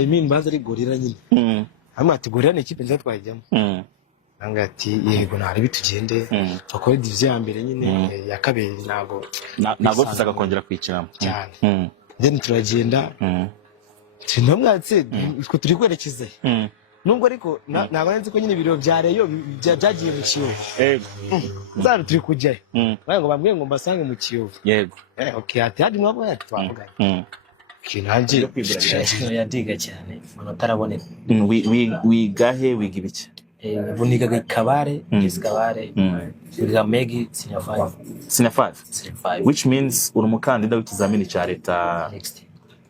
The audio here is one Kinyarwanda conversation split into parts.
I mean baza ari gorira nyine hamwe ati gorira ni ikipe nza twajyamo anga ati yego nari bitugende bakora division ya mbere nyine ya kabiri nago fizaga kongera kwiciramo cyane then turagenda tunamwatse twe turi kwerekeza nubwo ariko nago nzi ko nyine ibiro bya Reyo byagiye mu Kiyovu yego zari turi kujyayo ngo bambwiye ngo mbasange mu Kiyovu yego okay ati hadi mwabwo yatwavuganye kinanje yadiga cyane manota araboneka wigahe wiga ibiki bunigaga Kabare Kabare wiga Megi senior 5 which means uri umukandida w'ikizamini cya leta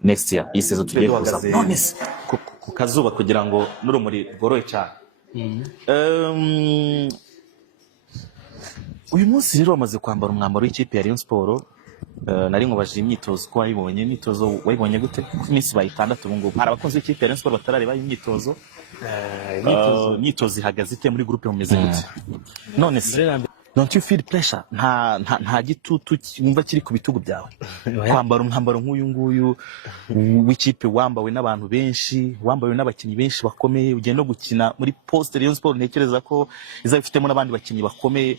next year isezo tugiye kuza none ku kazuba kugira ngo n'urumuri rworoye cyane uyu munsi rero wamaze kwambara umwambaro w'ikipe ya Rayon Sport nari nkubaje imyitozo ko wayibonye imyitozo wayibonye gute ku minsi bayitandatu ubu ngubu hari abakunzi b'ikipe ya Rayon Sport batarareba imyitozo imyitozo ihagaze ite muri groupe mumeze gute none se don't you feel pressure nta gitutu wumva kiri ku bitugu byawe kwambara umwambaro nk'uyu nguyu w'ikipe wambawe n'abantu benshi wambawe n'abakinnyi benshi bakomeye ugiye no gukina muri poste Rayon Sport ntekereza ko izabifitemo n'abandi bakinnyi bakomeye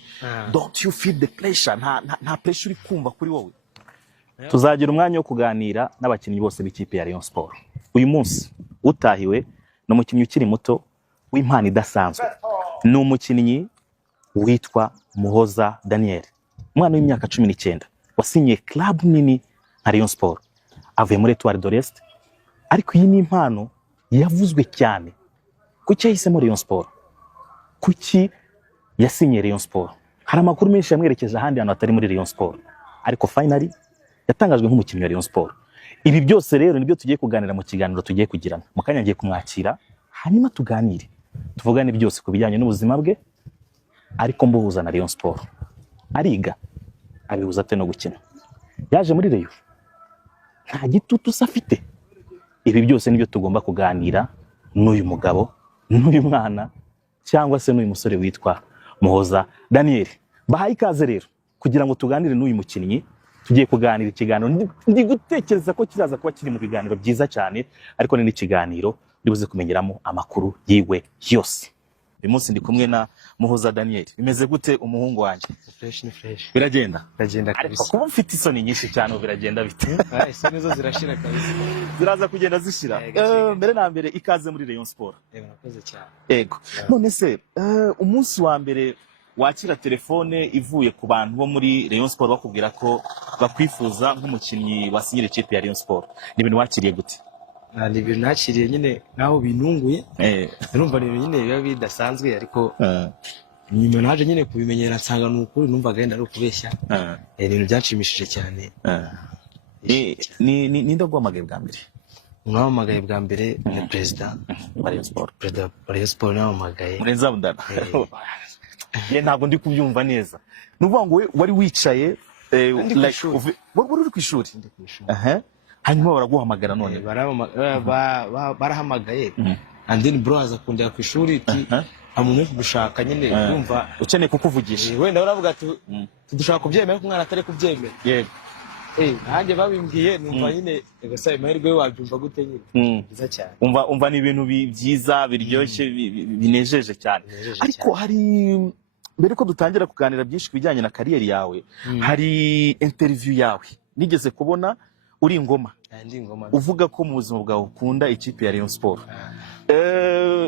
don't you feel the pressure nta pressure uri kumva kuri wowe tuzagira umwanya wo kuganira n'abakinnyi bose b'ikipe ya Rayon Sport uyu munsi utahiwe no mukinnyi ukiri muto w'impano idasanzwe ni umukinnyi witwa Muhoza Daniel umwana w'imyaka 19 wasinye club nini nka Rayon Sport avuye muri Etoile de l'Est ariko iyi ni impano yavuzwe cyane kuki yahisemo Rayon Sport kuki yasinye Rayon Sport hari amakuru menshi yamwerekeje ahandi hantu atari muri Rayon Sport ariko finally yatangajwe nk'umukinnyi wa Rayon Sport ibi byose rero nibyo tugiye kuganira mu kiganiro tugiye kugirana mu kanya ngiye kumwakira hanyuma tuganire tuvugane byose ku bijyanye n'ubuzima bwe ariko mbuhuza na Rayon Sport ariga abihuza ate no gukina yaje muri Rayon nta gitutu afite ibi byose nibyo tugomba kuganira n'uyu mugabo n'uyu mwana cyangwa se n'uyu musore witwa Muhoza Daniel bahaye ikaze rero kugira ngo tuganire n'uyu mukinnyi tugiye kuganira ikiganiro ndi gutekereza ko kizaza kuba kiri mu biganiro byiza cyane ariko ni n'ikiganiro ndibuze kumenyeramo amakuru yiwe yose uyu munsi ndi kumwe na Muhoza Daniel bimeze gute umuhungu wanjye fresh biragenda kabisa kuba mfite isoni nyinshi cyane biragenda bite isoni zo zirashira kabisa ziraza kugenda zishira mbere na mbere ikaze muri Rayon Sport nakoze cyane yego none se umunsi wa mbere wakira telefone ivuye ku bantu bo muri Rayon Sport bakubwira ko bakwifuza nk'umukinnyi wasinyira ikipe ya Rayon Sport ni ibintu wakiriye gute ni ibintu nakiriye nyine naho binunguye numva ni nyine biba bidasanzwe ariko nyuma naje nyine kubimenyera nsanga n'ukuri numvaga yenda ari ukubeshya ibintu byanshimishije cyane ni ndagwamagaye bwa mbere mwamagaye bwa mbere ni president wa Rayon Sport namagaye Murenza Budana ntabwo ndi kubyumva neza nuvuga ngo wari wicaye wari uri ku ishuri hanyuma baraguhamagara none barahamagaye and then bro aza kundera ku ishuri ati amunye kugushaka nyine yumva ukeneye kukuvugisha wenda uravuga ati tudushaka kubyemera ko mwana atari kubyemera yego nanjye babimbwiye numva nyine ego sai mahirwe wabyumva gute nyine byiza cyane umva ni ibintu byiza biryoshye binejeje cyane ariko hari mbere ko dutangira kuganira byinshi kubijyanye na kariyeri yawe hari interview yawe nigeze kubona uri ingoma uvuga ko mu buzima bwawe ukunda ikipe ya Rayon Sport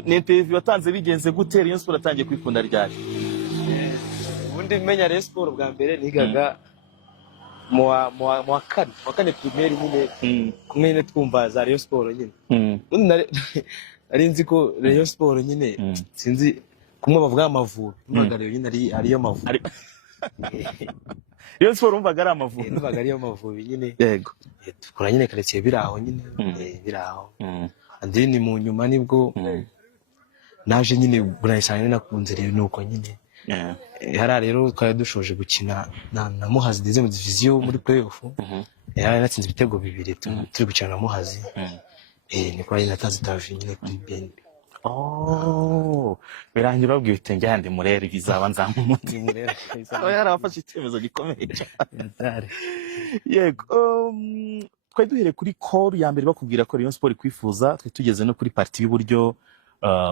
ni interview watanze bigenze gute Rayon Sport atangiye kwikunda ryari ubundi menya Rayon Sport bwa mbere nigaga mu kane primaire nyine kumwe twumva za Rayon Sport nyine ari nzi ko Rayon Sport nyine sinzi kumwe bavuga amavubi numvaga rero nyine ariyo mavubi Rayon Sport umvaga ari amavubi numvaga ariyo mavubi nyine yego tukora nyine karetse biraho nyine biraho andini mu nyuma nibwo naje nyine burayisanga nakunze rero nuko nyine hara rero twari dushoje gukina na Muhazi dize mu division muri playoff yari natsinze ibitego 2 turi gukina na Muhazi niko ari natanze interview nyine kuri BNB birangira babwiye bitenge handi murere bizaba nzamumuti murere yari abafashe icyemezo gikomeye cyane yego twari duhereye kuri call ya mbere bakubwira ko Rayon Sport ikwifuza, twari tugeze no kuri parti y'uburyo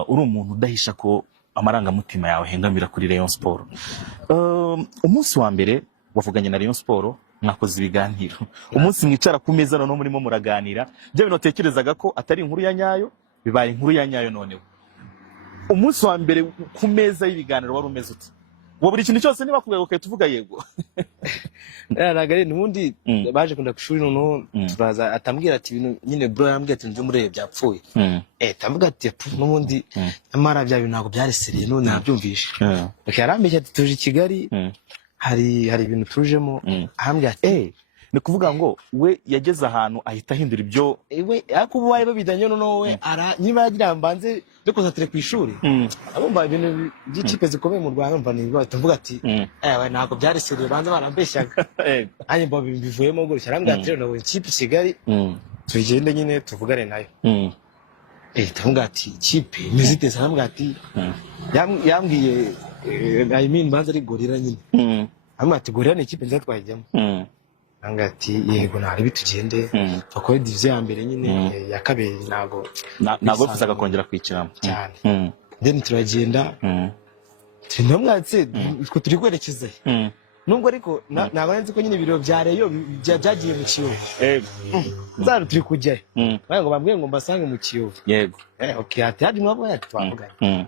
uri umuntu udahisha ko amarangamutima yawe hengamira kuri Rayon Sport. Umunsi wa mbere wavuganye na Rayon Sport, mwakoze ibiganiro, umunsi mwicara ku meza none murimo muraganira, byo binotekerezaga ko atari inkuru ya nyayo, bibaye inkuru ya nyayo noneho. Umunsi wa mbere ku meza y'ibiganiro wari umeze uti? Wo buri kintu cyose niba kubwego kare tuvuga yego. Nagare nundi baje kunda kushuri noneho turaza atambwira ati ibintu nyine bro yambwiye ati nje murebe byapfuye. Tamvuga ati n'ubundi amara bya bintu ntago byareseriye none nabyumvishe. Yarambeshya ati tuje i Kigali hari ibintu tujemo ahambwira ati ni kuvuga ngo we yageze ahantu ahita ahindura ibyo we akubu baye babidanye noneho we nyima yagira mbanze byo kuzatere ku ishuri abumva ibintu by'ikipe zikomeye mu Rwanda mva ni bavuga ati ntago byareseriye banze barambeshyaga anye mbo bivuyemo gutya arambwira ati rero ikipe Kigali tugende nyine tuvugane nayo tamvuga ati ikipe mizite arambwira ati yambwiye I mean banze ari gorira nyine arambwira ati gorira ni ikipe nza twajyamo angati yego nari bitugende bakore division ya mbere nyine ya kabiri nago bizaga kongera kwikiramo cyane then turagenda tunamwatse twe turi kwerekeza nubwo ariko nabanze ko nyine ibiro bya Reyo byagiye mu Kiyovu zaro turi kujya ngo bambwiye ngo mbasange mu Kiyovu yego okay ati haje mwabo yati twavuganye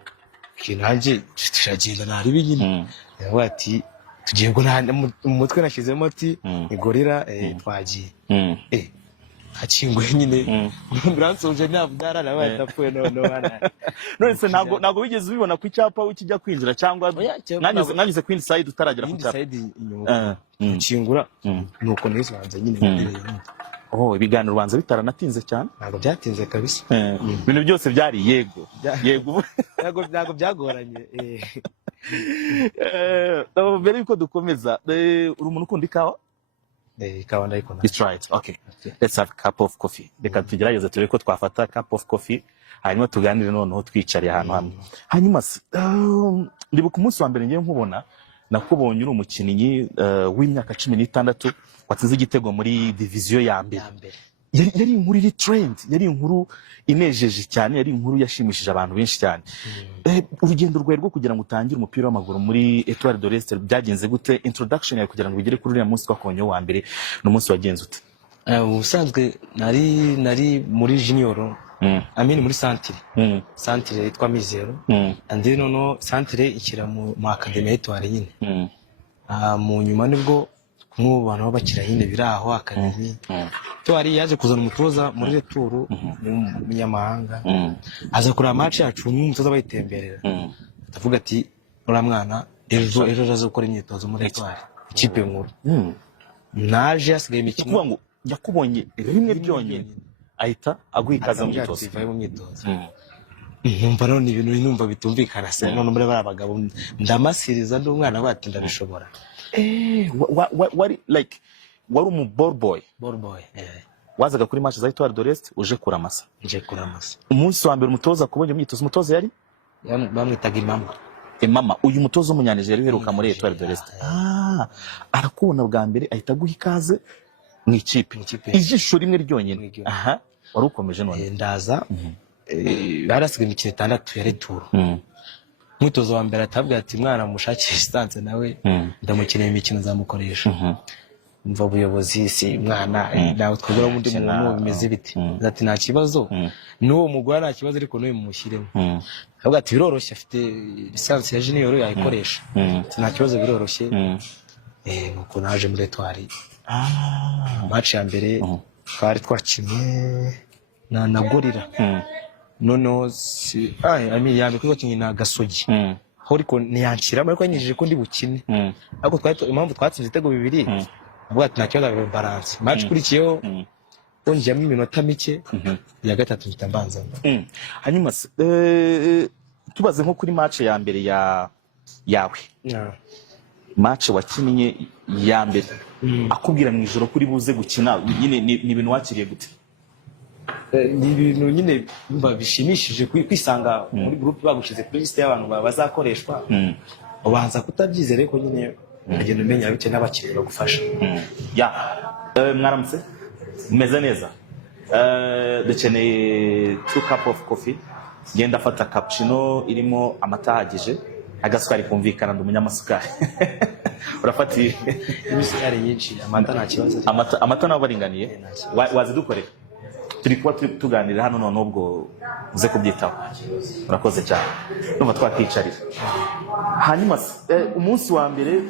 kinanje turagenda nari binyine yawe ati tugiye ngo umutwe nashizemo ati igorira twagiye hakinguye nyine biransoje ntabwo nabatapfuye none se ntago bigeze ubibona ku cyapa ukijya kwinjira cyangwa nanyuze ku inside utaragera ku cyapa kingura nuko nisanze nyine ibiganiro banza bitaranatinze cyane ntago byatinze kabisa ibintu byose byari yego ntago byagoranye mbere yuko dukomeza uri umuntu ukunda ikawa ikawa ndayikunda. It's right. Okay. Let's have a cup of coffee. Reka tugerageze turebe ko twafata cup of coffee hanyuma tuganire noneho twicariye ahantu hamwe. Hanyuma ndibuka umunsi wa mbere ngiye nkubona nakubonye uri umukinnyi w'imyaka 16 watsinze igitego muri division ya mbere. Yari inkuru iri trend, yari inkuru inejeje cyane, yari inkuru yashimishije abantu benshi cyane. Urugendo rwawe rwo kugira ngo utangire umupira w'amaguru muri Etoile de l'Est byagenze gute? Introduction yawe kugira ngo ugere kuri uriya munsi twakonye wa mbere n'umunsi wagenze ute? Ubusanzwe nari muri junior amini muri centre yitwa Mizero and then no centre ikira mu academy Etoile nyine mu nyuma nibwo mu bantu babakira nyine biraho akademi Etoile yaje kuzana umutoza muri retour mu nyamahanga aza kuri match yacu n'umutoza bayitemberera ndavuga ati ura mwana ejo aza gukora imyitozo muri Etoile ikipe nkuru naje asigaye imikino kuvuga ngo yakubonye rimwe byonyine ahita aguhikaza mu myitozo numva none ibintu numva bitumvikana se none muri barabagabo ndamasiriza ndi umwana bati ndabishobora wari like wari umu ball boy wazaga kuri match za Etoile de l'Est uje kuramasa umunsi wa mbere umutoza kubonye imyitozo umutoza yari bamwitaga Imama uyu mutozo w'umunyanijeri uheruka muri Etoile de l'Est arakubona bwa mbere ahita guhikaze mu ikipe ijisho rimwe ryonyine wari ukomeje none ndaza barasiga imikino 6 ya retour mwitozo wa mbere atabwira ati mwana mushakire distance nawe ndamukeneye imikino zamukoresha mva ubuyobozi si mwana nawe twagura undi muntu bimeze biti ati nta kibazo n'uwo mugwa nta kibazo ariko n'uyu mushyiremo avuga ati biroroshye afite lisansi ya junior yayikoresha nta kibazo biroroshye nuko naje muri Etoile match ya mbere twari twakinye na gorira noneho si ami yambe kuko kinyi na Gasogi horiko niyankira ariko yanyijije ko ndi bukine ariko twari impamvu twatsinze ibitego bibiri avuga ati nacyo ndabira balance match kurikiyeho onjyamo iminota mike ya gatatu ngitambanza hanyuma tubaze nko kuri match ya mbere yawe match wakinnye ya mbere akubwira mu ijoro kuri buze gukina nyine ni ibintu wakiriye gute? Ni ibintu nyine bishimishije kwisanga muri groupe bagushize kuri liste y'abantu bazakoreshwa ubanza kutabyizere ko nyine agenda umenya bike n'abakiriye bagufasha mwaramutse meze neza. Dukeneye 2 cup of coffee. Ngenda fata cappuccino irimo amata ahagije, agasukari kumvikana ndi umunyamasukari. Urafata imisukari nyinshi, amata nta kibazo. Amata nabo baringaniye. Wazidukorera. Turi kuba tuganira hano none ubwo uze kubyitaho. Urakoze cyane. Numva twakicarira. Hanyuma umunsi wa mbere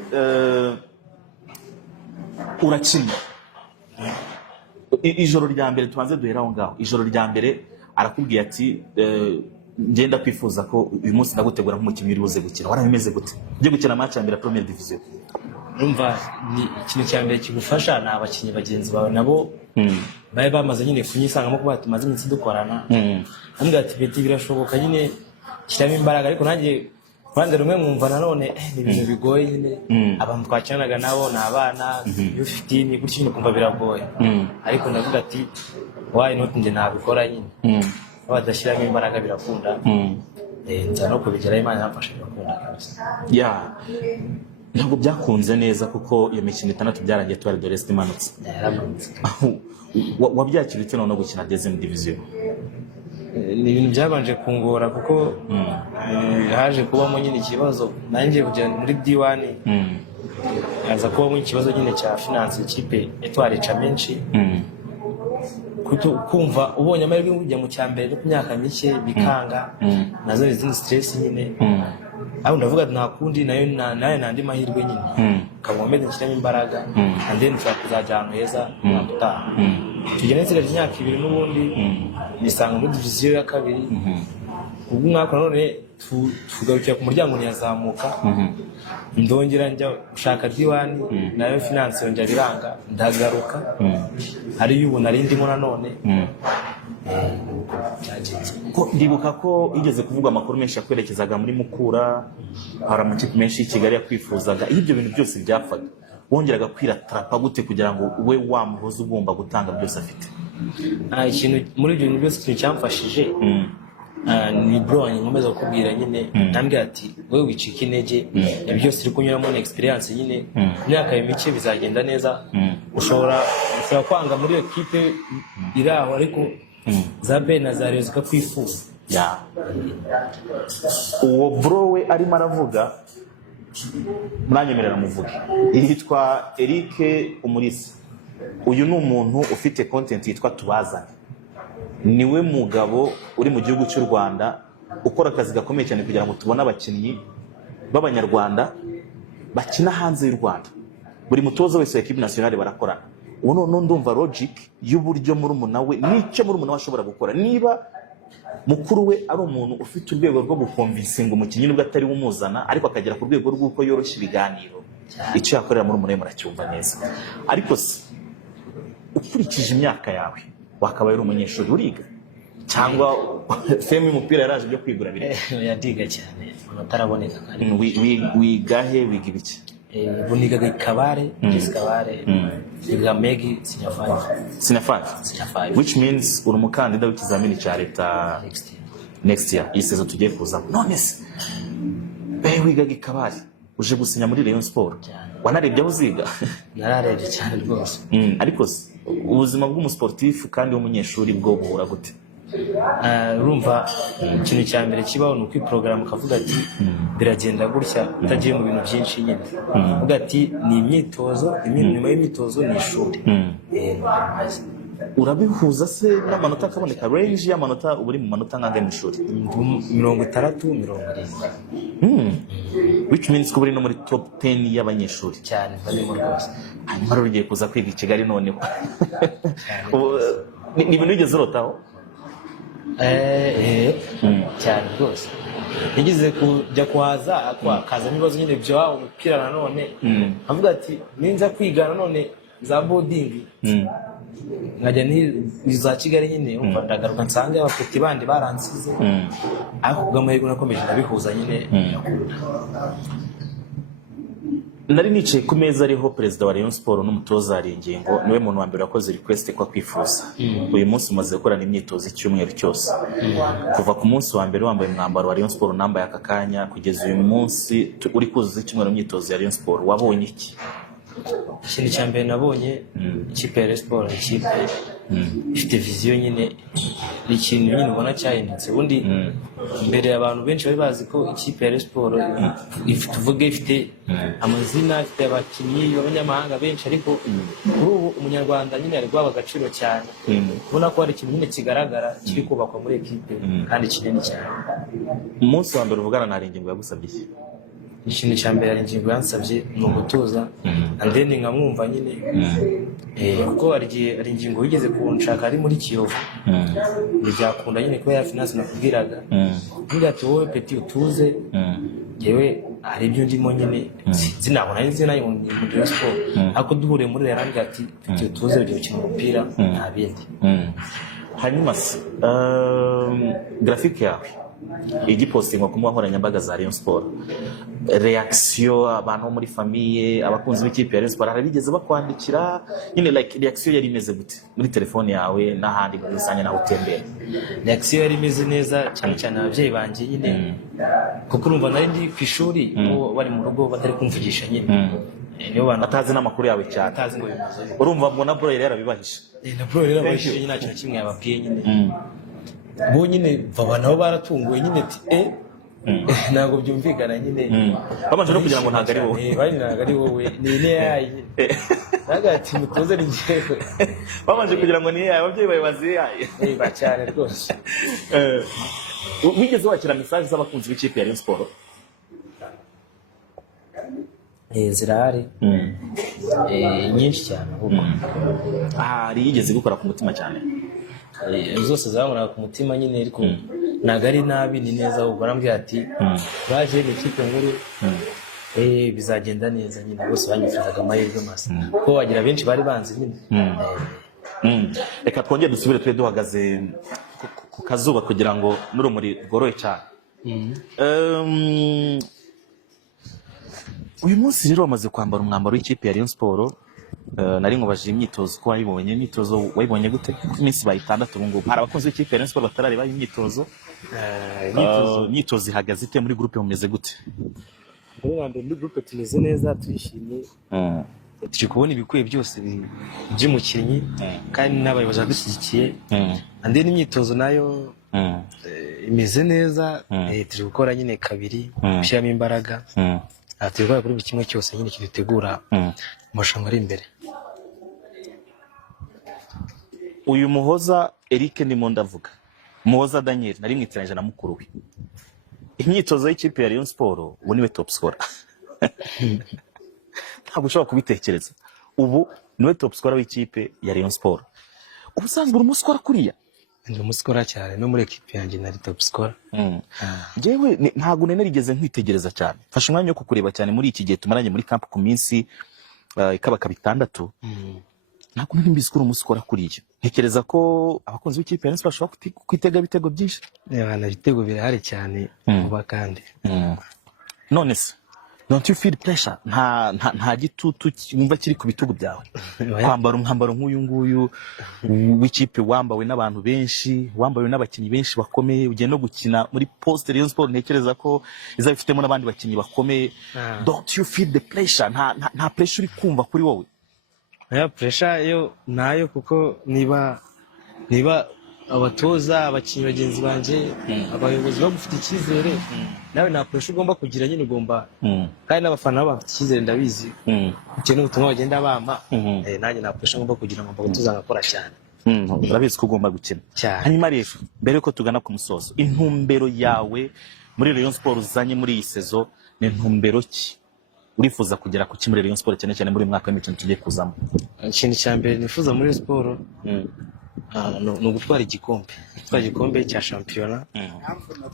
urakina. Ijoro rya mbere tubanze duheraho ngaho. Ijoro rya mbere arakubwiye ati ngenda kwifuza ko uyu munsi ndagutegura nk'umukinnyi uri buze gukina. Warabimeze gute? Ujye gukina match ya mbere ya Premier Division. Urumva ni ikintu cya mbere kigufasha na abakinnyi bagenzi bawe nabo baye bamaze nyine kunyisangamo kuba tumaze iminsi dukorana. Ambwira ati beti birashoboka nyine kiramo imbaraga, ariko nanjye kwande rumwe mwumva nanone ni ibintu bigoye nyine. Abantu twakinanaga nabo na abana U15 gutyo nyine kumva biragoye. Ariko ndavuga ati why not nje nabikora nyine. Badashyiramo imbaraga birakunda. Nza no kubigeraho, Imana yamfasha birakunda kabisa. Ntabwo byakunze neza kuko iyo mikino 6 byarangiye twari de rest imanutse. Wabyakira none gukina deuxième division? Ni ibintu byabanje kungora kuko haje kubamo nyine ikibazo nanjye kujya muri D1. Aza kubamo ikibazo nyine cya finance, ikipe etwarica menshi. Kumva ubonye amahirwe ujya mu cyambere no ku myaka mike bikanga nazo izindi stress nyine. Aho ndavuga nta kundi nayo nandi mahirwe nyine. Kabombe nshyiramo imbaraga and then tuzajya ahantu heza n'amutaha. Tugene nsigaje imyaka 2 n'ubundi nisanga muri division ya 2. Ubwo mwaka none tugarukira ku muryango nyazamuka. Ndongera njya gushaka D1 nayo finance yongera biranga ndagaruka. Ari yubu nari ndimo nanone. Ko ndibuka ko igeze kuvuga amakuru menshi yakwerekezaga muri Mukura, hari amakipe menshi y'Kigali yakwifuzaga. Ibyo bintu byose byapfaga, wongeraga kwiratrapa gute kugira ngo we wamuhoza ugomba gutanga byose afite? Ikintu muri ibyo bintu byose cyamfashije ni bro nkomeza kukubwira nyine. Nambwira ati wewe wicika intege, byose uri kunyuramo na experience nyine. Imyaka mike bizagenda neza. Ushobora kwanga muri iyo kipe iraho, ariko zabe na Zario zikakwifuza. Uwo bro we arimo aravuga, mwanyemerera muvuge, yitwa Eric Umulisa. Uyu ni umuntu ufite content yitwa Tubazane. Niwe mugabo uri mu gihugu cy'u Rwanda ukora akazi gakomeye cyane kugira ngo tubone abakinnyi b'Abanyarwanda bakina hanze y'u Rwanda. Buri mutozo wese wa equipe nationale barakorana. Uno ndumva logic y'uburyo muri umuna we n'icyo muri umuna washobora gukora. Niba mukuru we ari umuntu ufite urwego rwo gukonvinsinga umukinnyi nubwo atari umuzana, ariko akagera ku rwego rw'uko yoroshya ibiganiro, icyo yakorera muri umuna we muracyumva neza. Ariko se ukurikije imyaka yawe wakabaye uri umunyeshuri uriga cyangwa feme y'umupira yaraje byo kwigura bire? Yadiga cyane ataraboneka kandi. Wigahe wiga ibiki? Bunigaga Kabare, Kabare, yiga Megi Senior 5, which means uri umukandida w'ikizamini cya leta next year. Iyi season tugiye kuza. None se wigaga Kabare uje gusinya muri Rayon Sport, wanarebye aho uziga? Nararebye cyane rwose. Ariko ubuzima bw'umusportif kandi w'umunyeshuri bwo buhura gute? Urumva ikintu cya mbere kibaho ni ukwiprogram ukavuga ati biragenda gutya, utagiye mu bintu byinshi nyine. Uvuga ati ni imyitozo, nyuma y'imyitozo ni ishuri. Urabihuza se n'amanota akaboneka? Range y'amanota uri mu manota ngange mu ishuri? 60-70. Which means ko uri no muri top 10 y'abanyeshuri cyane barimo rwose. Hanyuma rero ugiye kuza kwiga i Kigali noneho. Ni ibintu ugeze urotaho? Cyane rwose. Nigeze kujya kuhaza kaza ibibazo nyine byo umupira nanone. Avuga ati ninza kwiga nanone za boarding. Nkajya ni za Kigali nyine umva ndagaruka nsange abafite bandi baransize. Ariko bw'amahirwe nakomeje ndabihuza nyine. Nari nicaye ku meza ariho perezida wa Rayon Sport n'umutoza ari ingingo, niwe muntu wa mbere wakoze request ko kwifuza. Uyu munsi umaze gukorana imyitozo icyumweru cyose. Kuva ku munsi wa mbere wambaye umwambaro wa Rayon Sport nambaye akakanya kugeza uyu munsi uri kuzuza icyumweru imyitozo ya Rayon Sport, wabonye iki? ikintu cya mbere nabonye ikipe ya Rayon Sports ni ikipe ifite viziyo nyine, ni ikintu nyine ubona cyahindutse. Ubundi mbere abantu benshi bari bazi ko ikipe ya Rayon Sports ifite amazina, ifite abakinnyi b'abanyamahanga benshi, ariko kuri ubu umunyarwanda nyine ari guhabwa agaciro cyane, ubona ko hari ikintu nyine kigaragara kiri kubakwa muri ekipe kandi kinini cyane. Umunsi wa mbere uvugana na Ingingo yagusabye iki? Ikintu cya mbere ari Ingingo yansabye ni ugutuza, and then nkamwumva nyine, kuko hari Ingingo wigeze kunshaka ari muri Kiyovu, ntibyakunda nyine kuba ya finance nakubwiraga, ngira ati wowe Peti utuze, yewe hari ibyo ndimo nyine sinabona n'izina muri Rayon Sports, ariko duhuriye muri Rwanda ati Peti utuze ugiye gukina umupira nta bindi. Hanyuma graphic yawe igipostingwa ku nkoranyambaga za Rayon Sports, reaction abantu muri famille, abakunzi b'ikipe ya Rayon Sports harabigeze bakwandikira nyine, like reaction yari imeze gute muri telefone yawe n'ahandi muri sanya na utembera? Reaction yari imeze neza cyane cyane ababyeyi banjye nyine, kuko urumva nari ndi ku ishuri bari mu rugo batari kumvugisha nyine, niyo batazi n'amakuru yawe cyane, batazi ngo bimaze. Urumva mbona bro yari yarabibahishe, na bro yari yarabibahishe nyine, nta kintu kimwe yababwiye nyine, bo nyine baba nabo baratunguwe nyine ati ntabwo byumvikana nyine, babanje no kugira ngo ntabwo ari wowe, bari ntabwo ari wowe, ni ne yayi naga ati mutoze ni njyewe, babanje kugira ngo ni yayi, ababyeyi bayibaze yayi cyane rwose. Wigeze wakira message z'abakunzi b'ikipe ya Rayon Sports? Zirahari nyinshi cyane, ahubwo hari yigeze gukora ku mutima cyane, zose zabonaga ku mutima nyine, ariko ntabwo ari nabi, ni neza. ahubwo barambwira ati baje mu ikipe nkuru, bizagenda neza nyine, bose banyifurizaga amahirwe masa, kuko wagira benshi bari banzi nyine. Reka twongere dusubire twe duhagaze ku kazuba kugira ngo n'urumuri rworohe cyane. Uyu munsi rero wamaze kwambara umwambaro w'ikipe ya Rayon Sports, nari nkubaje imyitozo ko wayibonye, imyitozo wayibonye gute? Iminsi bayitandatu ngo hari abakunzi b'ikipe ya Rayon Sports batarareba imyitozo, imyitozo ihagaze ite muri groupe, mumeze gute? Muri groupe tumeze neza, tuyishimye, turi kubona ibikuye byose by'umukinnyi kandi n'abayobozi badushyigikiye, andi n'imyitozo nayo imeze neza, turi gukora nyine kabiri, gushyiramo imbaraga, turi gukora kuri buri kimwe cyose nyine kidutegura amarushanwa ari imbere. Uyu Muhoza Eric ndimo ndavuga, Muhoza Daniel nari mwitiranyije na mukuru we, imyitozo y'ikipe ya Rayon Sports ubu niwe top scorer. Ntabwo ushobora kubitekereza, ubu niwe top scorer w'ikipe ya Rayon Sports. Ubusanzwe uri umuscorer kuriya? Ndi umuscorer cyane, no muri equipe yanjye nari top scorer. Jewe ntabwo narigeze nkwitegereza cyane, fasha umwanya wo kukureba cyane muri iki gihe tumaranye muri camp ku minsi ikabaka bitandatu, ntabwo nari mbizi ko uri umuscorer kuriya. Ntekereza ko abakunzi b'ikipe ya Rayon Sports bashobora kwitega ibitego byinshi. Ibitego birahari cyane kuba kandi. None se don't you feel pressure? Nta gitutu wumva kiri ku bitugu byawe kwambara umwambaro nk'uyu nguyu w'ikipe, wambawe n'abantu benshi, wambawe n'abakinnyi benshi bakomeye, ugiye no gukina muri poste Rayon Sports, ntekereza ko izaba ifitemo n'abandi bakinnyi bakomeye. Don't you feel the pressure? Nta pressure uri kumva kuri wowe? Pressure yo nayo, kuko niba abatoza, abakinnyi bagenzi banje, abayobozi bagufite icyizere, nawe nta pressure ugomba kugira nyine, ugomba kandi n'abafana bafite icyizere, ndabizi bitewe n'ubutumwa bagenda bampa, nanjye nta pressure ngomba kugira ngo tuzagakora cyane. Urabizi ko ugomba gukina. Hanyuma rero mbere yuko tugana ku musozo, intumbero yawe muri Rayon Sports uzanye muri iyi season ni intumbero ki? Urifuza kugera ku kimuri Rayon Sports cyane cyane muri mwaka w'imikino tugiye kuzamo? Ikintu cya mbere nifuza muri Sport no gutwara igikombe cya shampiyona,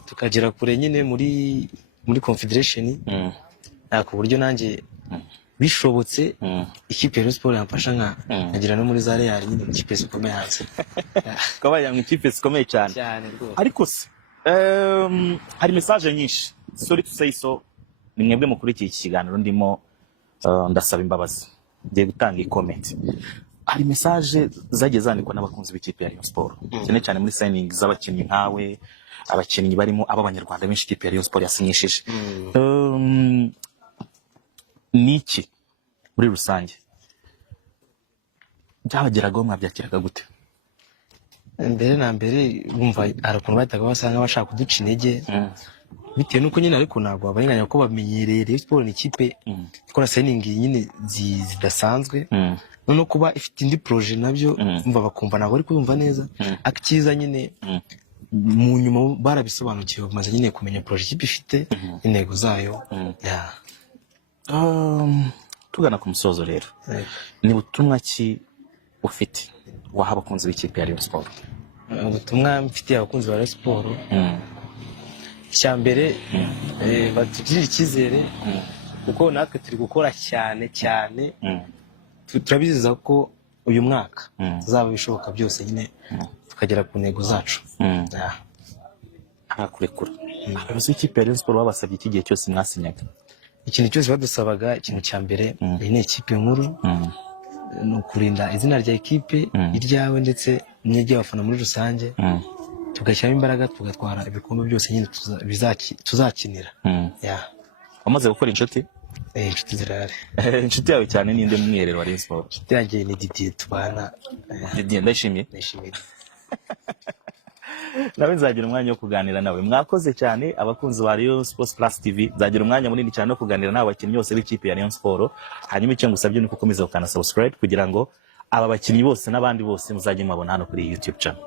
tukagera kure nyine muri Confederation, ku buryo nanjye bishobotse ikipe ya Sport yamfasha nkagira no muri za Real nyine, ikipe zikomeye hanze. Kabaye mu ikipe zikomeye cyane. Ariko se hari message nyinshi, sorry to say so, ni mwebwe mukuru iki kiganiro ndimo ndasaba imbabazi, ngiye gutanga i comment. Hari message zagiye zandikwa n'abakunzi b'ikipe ya Rayon Sports, cyane cyane muri signing z'abakinnyi nkawe, abakinnyi barimo ab'abanyarwanda benshi ikipe ya Rayon Sports yasinyishije. Niki muri rusange byabageragaho mwabyakiraga gute? mbere na mbere bumva hari ukuntu bahitaga basanga bashaka kuduca intege bitewe nuko nyine ariko ntabwo abarenganya ko bamenyereye Rayon Sport ni ikipe ikora signing nyine zidasanzwe no kuba ifite indi projet nabyo umva bakumva ntabwo ari kumva neza akiza nyine mu nyuma barabisobanukiwe bamaze nyine kumenya projet ikipe ifite intego zayo tugana ku musozo rero ni butumwa ki ufite waha abakunzi b'ikipe ya Rayon Sport? ubutumwa mfite abakunzi ba Rayon Sport cyambere batugirira icyizere kuko natwe turi gukora cyane cyane turabizeza ko uyu mwaka tuzaba bishoboka byose nyine tukagera ku ntego zacu. Kurekura abayobozi b'ikipe ya Rayon Sport babasabye iki gihe cyose mwasinyaga? Ikintu cyose badusabaga, ikintu cya mbere ni ikipe nkuru, ni ukurinda izina rya ekipe iryawe ndetse n'iry'abafana muri rusange, tugashyiramo imbaraga tugatwara ibikombe byose nyine tuzakinira. Wamaze gukora inshuti? Inshuti zirahari. Inshuti yawe cyane ninde mu mwiherero wa Rayon Sport? Inshuti yanjye ni Didier tubana. Didier ndashimiye. Ndashimiye. Nawe nzagira umwanya wo kuganira nawe. Mwakoze cyane abakunzi ba Rayon Sports Plus TV. Nzagira umwanya munini cyane wo kuganira nawe abakinnyi bose b'ikipe ya Rayon Sport. Hanyuma icyo ngusabye ni ukomeza ukana subscribe kugira ngo aba bakinnyi bose n'abandi bose muzajye mubona hano kuri YouTube channel.